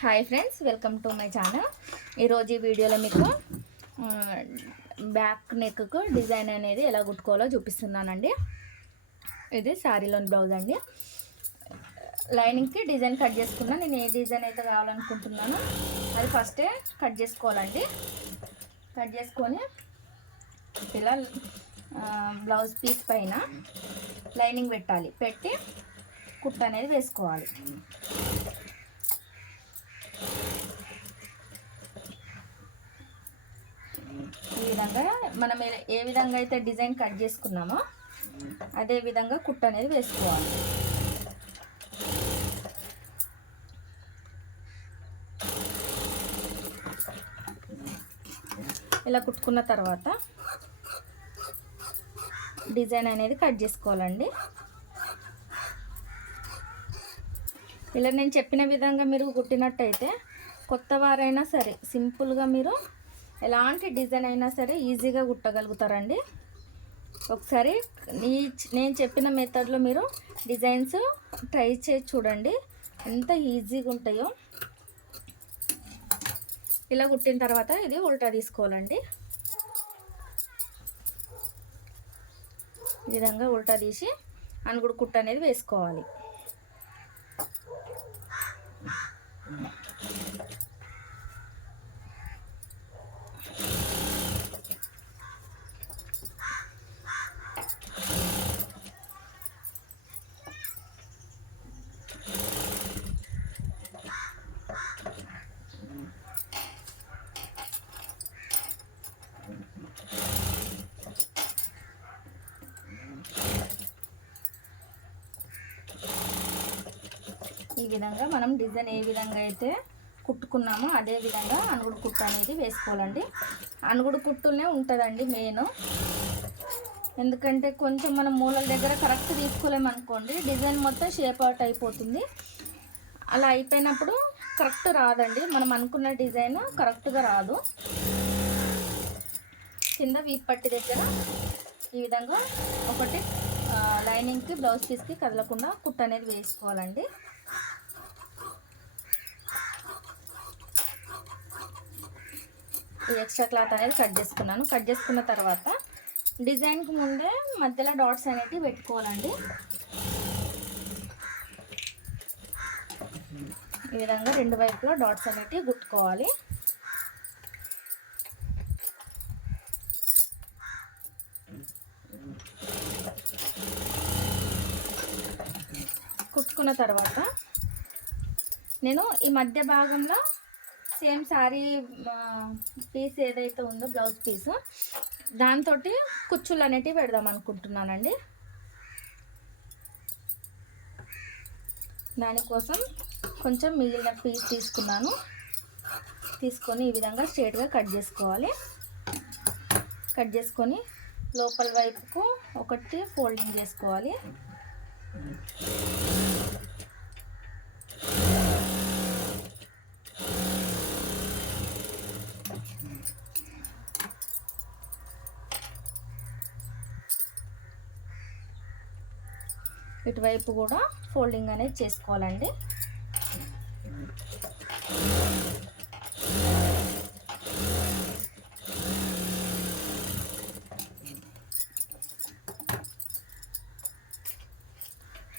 Hi friends welcome to my channel. ఈరోజు ఈ వీడియోలో మీకు బ్యాక్ నెక్కు డిజైన్ అనేది ఎలా కుట్టుకోవాలో చూపిస్తున్నానండి. ఇది శారీలోని బ్లౌజ్ అండి. లైనింగ్కి డిజైన్ కట్ చేసుకున్నా నేను ఏ డిజైన్ అయితే కావాలనుకుంటున్నానో అది ఫస్టే కట్ చేసుకోవాలండి. కట్ చేసుకొని ఇలా బ్లౌజ్ పీస్ పైన లైనింగ్ పెట్టాలి. పెట్టి కుట్ట అనేది వేసుకోవాలి. ఈ విధంగా మనం ఏ- విధంగా అయితే డిజైన్ కట్ చేసుకున్నామో అదే విధంగా కుట్ట అనేది వేసుకోవాలి. ఇలా కుట్టుకున్న తర్వాత డిజైన్ అనేది కట్ చేసుకోవాలండి. ఇలా నేను చెప్పిన విధంగా మీరు కుట్టినట్టయితే కొత్త వారైనా సరే సింపుల్గా మీరు ఎలాంటి డిజైన్ అయినా సరే ఈజీగా కుట్టగలుగుతారండి. ఒకసారి ఈ నేను చెప్పిన మెథడ్లో మీరు డిజైన్స్ ట్రై చేసి చూడండి ఎంత ఈజీగా ఉంటాయో. ఇలా కుట్టిన తర్వాత ఇది ఉల్టా తీసుకోవాలండి. ఈ విధంగా ఉల్టా తీసి అనుగుడు కుట్ట అనేది వేసుకోవాలి. ఈ విధంగా మనం డిజైన్ ఏ విధంగా అయితే కుట్టుకున్నామో అదే విధంగా అనుగుడు కుట్టు అనేది వేసుకోవాలండి. అనుగుడు కుట్టునే ఉంటుందండి మెయిన్. ఎందుకంటే కొంచెం మనం మూలల దగ్గర కరెక్ట్ తీసుకోలేమనుకోండి డిజైన్ మొత్తం షేప్ అవుట్ అయిపోతుంది. అలా అయిపోయినప్పుడు కరెక్ట్ రాదండి. మనం అనుకున్న డిజైన్ కరెక్ట్గా రాదు. కింద వీపట్టి పట్టి దగ్గర ఈ విధంగా ఒకటి లైనింగ్కి బ్లౌజ్ పీస్కి కదలకుండా కుట్ట అనేది వేసుకోవాలండి. ఈ ఎక్స్ట్రా క్లాత్ అనేది కట్ చేసుకున్నాను. కట్ చేసుకున్న తర్వాత డిజైన్కి ముందే మధ్యలో డాట్స్ అనేటివి పెట్టుకోవాలండి. ఈ విధంగా రెండు వైపులో డాట్స్ అనేటివి గుట్టుకోవాలి. కుట్టుకున్న తర్వాత నేను ఈ మధ్య భాగంలో సేమ్ శారీ పీస్ ఏదైతే ఉందో బ్లౌజ్ పీస్ దాంతో కుచ్చులు అనేటివి పెడదాం అనుకుంటున్నానండి. దానికోసం కొంచెం మిగిలిన పీస్ తీసుకున్నాను. తీసుకొని ఈ విధంగా స్ట్రేట్గా కట్ చేసుకోవాలి. కట్ చేసుకొని లోపల వైపుకు ఒకటి ఫోల్డింగ్ చేసుకోవాలి. ఇటువైపు కూడా ఫోల్డింగ్ అనేది చేసుకోవాలండి.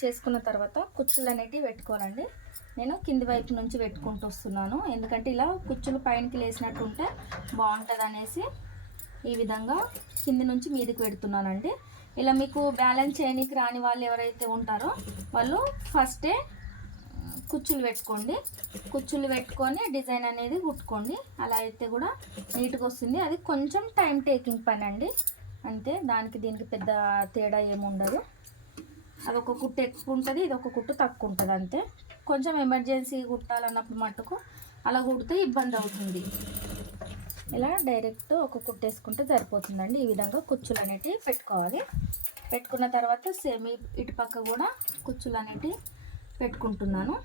చేసుకున్న తర్వాత కుచ్చులు అనేటివి పెట్టుకోవాలండి. నేను కింది వైపు నుంచి పెట్టుకుంటూ వస్తున్నాను. ఎందుకంటే ఇలా కుచ్చులు పైనకి లేసినట్టు ఉంటే బాగుంటుంది అనేసి ఈ విధంగా కింది నుంచి మీదకి పెడుతున్నానండి. ఇలా మీకు బ్యాలెన్స్ చేయనీకి రాని వాళ్ళు ఎవరైతే ఉంటారో వాళ్ళు ఫస్టే కుచ్చులు పెట్టుకోండి. కుచ్చులు పెట్టుకొని డిజైన్ అనేది కుట్టుకోండి. అలా అయితే కూడా నీట్గా వస్తుంది. అది కొంచెం టైం టేకింగ్ పని అండి. అంతే దానికి దీనికి పెద్ద తేడా ఏముండదు. అది ఒక కుట్టు ఎక్కువ ఉంటుంది ఇది ఒక కుట్టు తక్కువ ఉంటుంది అంతే. కొంచెం ఎమర్జెన్సీ కుట్టాలన్నప్పుడు మట్టుకు అలా కుడితే ఇబ్బంది అవుతుంది. ఇలా డైరెక్ట్ ఒక కుట్టేసుకుంటే సరిపోతుందండి. ఈ విధంగా కుచ్చులు అనేటివి పెట్టుకోవాలి. పెట్టుకున్న తర్వాత సేమ్ ఇటు పక్క కూడా కుచ్చులు అనేటివి పెట్టుకుంటున్నాను.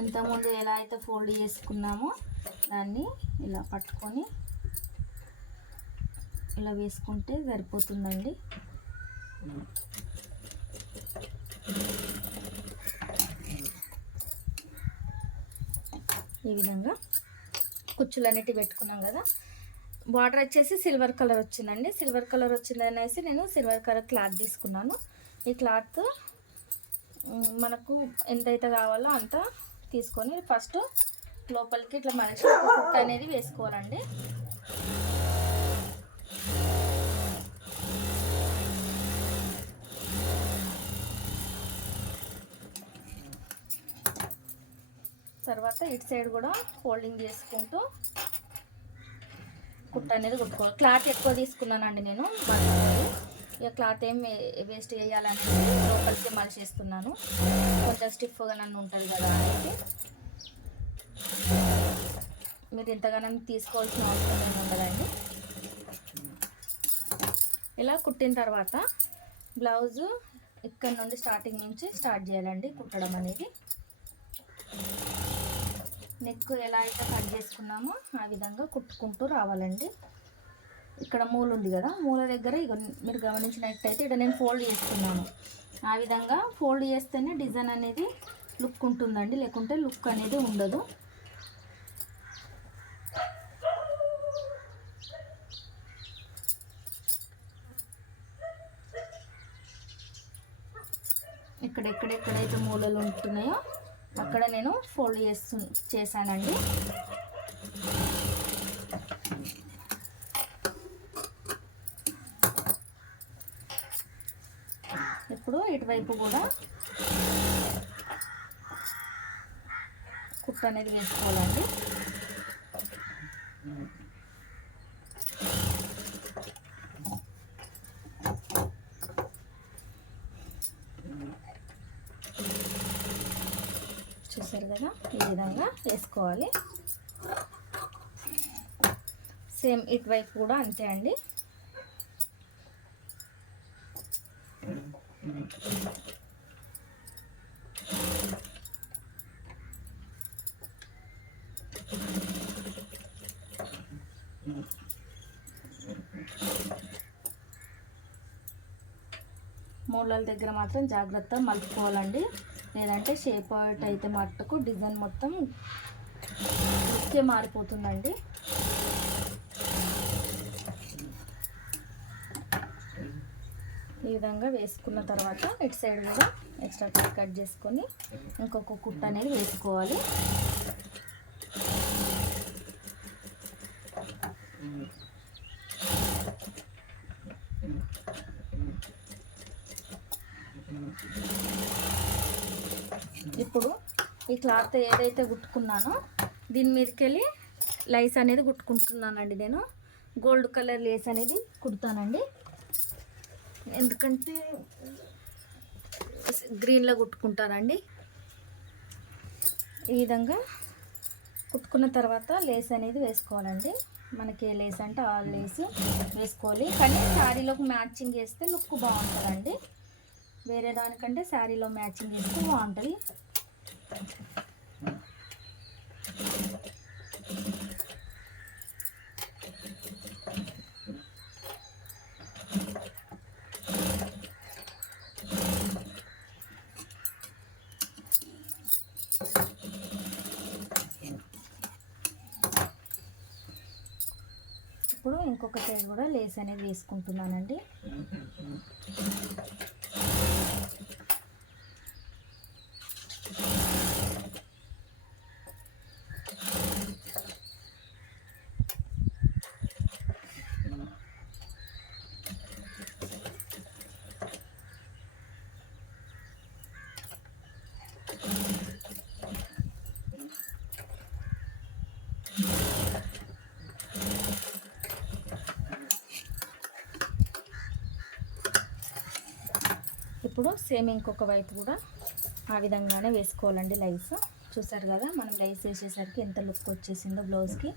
ఇంతకుముందు ఎలా అయితే ఫోల్డ్ చేసుకున్నామో దాన్ని ఇలా పట్టుకొని ఇలా వేసుకుంటే సరిపోతుందండి. ఈ విధంగా కుచ్చులు అనేటివి పెట్టుకున్నాం కదా. బార్డర్ వచ్చేసి సిల్వర్ కలర్ వచ్చిందండి. సిల్వర్ కలర్ వచ్చిందనేసి నేను సిల్వర్ కలర్ క్లాత్ తీసుకున్నాను. ఈ క్లాత్ మనకు ఎంతైతే కావాలో అంత తీసుకొని ఫస్ట్ లోపలికి ఇట్లా మనిషి కుక్క అనేది వేసుకోవాలండి. తర్వాత ఇటు సైడ్ కూడా ఫోల్డింగ్ చేసుకుంటూ కుట్ట అనేది కుట్టుకోవాలి. క్లాత్ ఎక్కువ తీసుకున్నానండి నేను ఇక క్లాత్ ఏం వేస్ట్ చేయాలని లోపలికి మలిచేస్తున్నాను. కొంచెం స్టిఫ్గా నన్ను ఉంటుంది కదా అనేది మీరు ఇంతగానో తీసుకోవాల్సిన అవసరం ఏమి ఉండదండి. ఇలా కుట్టిన తర్వాత బ్లౌజు ఇక్కడ నుండి స్టార్టింగ్ నుంచి స్టార్ట్ చేయాలండి కుట్టడం అనేది. నెక్ ఎలా అయితే కట్ చేసుకున్నామో ఆ విధంగా కుట్టుకుంటూ రావాలండి. ఇక్కడ మూల ఉంది కదా మూల దగ్గర ఇక మీరు గమనించినట్టయితే ఇక్కడ నేను ఫోల్డ్ చేస్తున్నాను. ఆ విధంగా ఫోల్డ్ చేస్తేనే డిజైన్ అనేది లుక్ ఉంటుందండి లేకుంటే లుక్ అనేది ఉండదు. ఇక్కడ ఎక్కడెక్కడైతే మూలలు ఉంటున్నాయో అక్కడ నేను ఫోల్డ్ చేస్తు చేశానండి. ఇప్పుడు ఇటువైపు కూడా కుట్ట అనేది వేసుకోవాలండి చూసారు కదా ఈ విధంగా సేమ్ ఇటువైపు కూడా అంతే అండి. మూలల దగ్గర మాత్రం జాగ్రత్తగా మలుపుకోవాలండి. లేదంటే షేప్ అవుట్ అయితే మట్టుకు డిజైన్ మొత్తం లుక్కే మారిపోతుందండి. ఈ విధంగా వేసుకున్న తర్వాత ఇటు సైడ్ కూడా ఎక్స్ట్రా పీస్ కట్ చేసుకొని ఇంకొక కుట్ట అనేది వేసుకోవాలి. ఇప్పుడు ఈ క్లాత్ ఏదైతే కుట్టుకున్నానో దీని మీదకి వెళ్ళి లైస్ అనేది కుట్టుకుంటున్నానండి నేను. గోల్డ్ కలర్ లేస్ అనేది కుడతానండి. ఎందుకంటే గ్రీన్లో కుట్టుకుంటానండి. ఈ విధంగా కుట్టుకున్న తర్వాత లేస్ అనేది వేసుకోవాలండి. మనకి ఏ లేస్ అంటే ఆ లేస్ వేసుకోవాలి. కానీ శారీలోకి మ్యాచింగ్ చేస్తే లుక్ బాగుంటుందండి. వేరే దానికంటే శారీలో మ్యాచింగ్ చేస్తే బాగుంటుంది. ఇప్పుడు ఇంకొక సైడ్ కూడా లేస్ అనేది వేసుకుంటున్నానండి. ఇప్పుడు సేమ్ ఇంకొక వైపు కూడా ఆ విధంగానే వేసుకోవాలండి లైస్. చూసారు కదా మనం లైస్ వేసేసరికి ఎంత లుక్ వచ్చేసిందో బ్లౌజ్కి.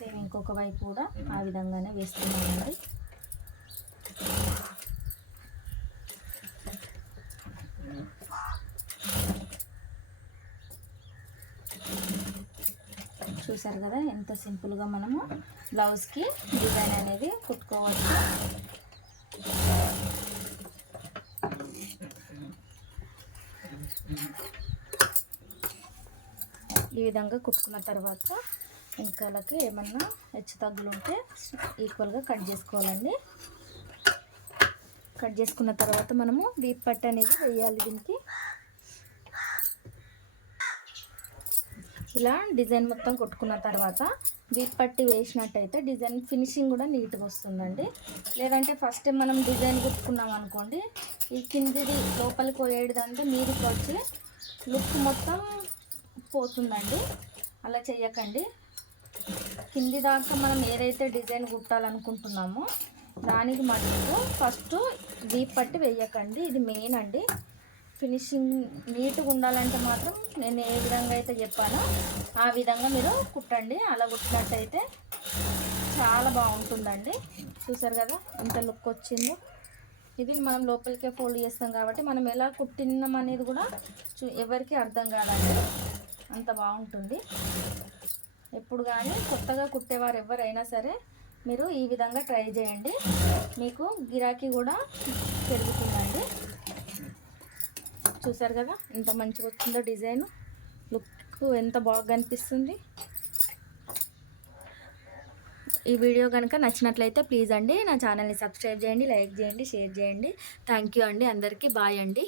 సేమ్ ఇంకొక వైపు కూడా ఆ విధంగానే వేస్తున్నామండి. చూసారు కదా ఎంత సింపుల్గా మనము బ్లౌజ్కి డిజైన్ అనేది కుట్టుకోవచ్చు. ఈ విధంగా కుట్టుకున్న తర్వాత వెనకాలకి ఏమన్నా హెచ్చు తగ్గులు ఉంటే ఈక్వల్గా కట్ చేసుకోవాలండి. కట్ చేసుకున్న తర్వాత మనము వీప్ పట్టు అనేది వేయాలి దీనికి. ఇలా డిజైన్ మొత్తం కొట్టుకున్న తర్వాత వీప్ పట్టి వేసినట్టయితే డిజైన్ ఫినిషింగ్ కూడా నీట్గా వస్తుందండి. లేదంటే ఫస్ట్ మనం డిజైన్ కుట్టుకున్నాం అనుకోండి ఈ కిందిది లోపలికి పోయేదంటే మీరు వచ్చి లుక్ మొత్తం పోతుందండి. అలా చెయ్యకండి. కింది దాకా మనం ఏదైతే డిజైన్ కుట్టాలనుకుంటున్నామో దానికి మటుకు ఫస్ట్ డీప్ పట్టి వేయకండి. ఇది మెయిన్ అండి. ఫినిషింగ్ నీట్గా ఉండాలంటే మాత్రం నేను ఏ విధంగా అయితే చెప్పానో ఆ విధంగా మీరు కుట్టండి. అలా కుట్టినట్టయితే చాలా బాగుంటుందండి. చూసారు కదా ఇంత లుక్ వచ్చిందో. ఇది మనం లోపలికే ఫోల్డ్ చేస్తాం కాబట్టి మనం ఎలా కుట్టినాం అనేది కూడా చూ ఎవరికి అర్థం కాదండి. అంత బాగుంటుంది. ఎప్పుడు కానీ కొత్తగా కుట్టేవారు ఎవరైనా సరే మీరు ఈ విధంగా ట్రై చేయండి. మీకు గిరాకీ కూడా పెరుగుతుందండి. చూసారు కదా ఎంత మంచిగా వచ్చిందో డిజైన్. లుక్ ఎంత బాగా కనిపిస్తుంది. ఈ వీడియో కనుక నచ్చినట్లయితే ప్లీజ్ అండి నా ఛానల్ని సబ్స్క్రైబ్ చేయండి లైక్ చేయండి షేర్ చేయండి. థ్యాంక్ యూ అండి. అందరికీ బాయ్ అండి.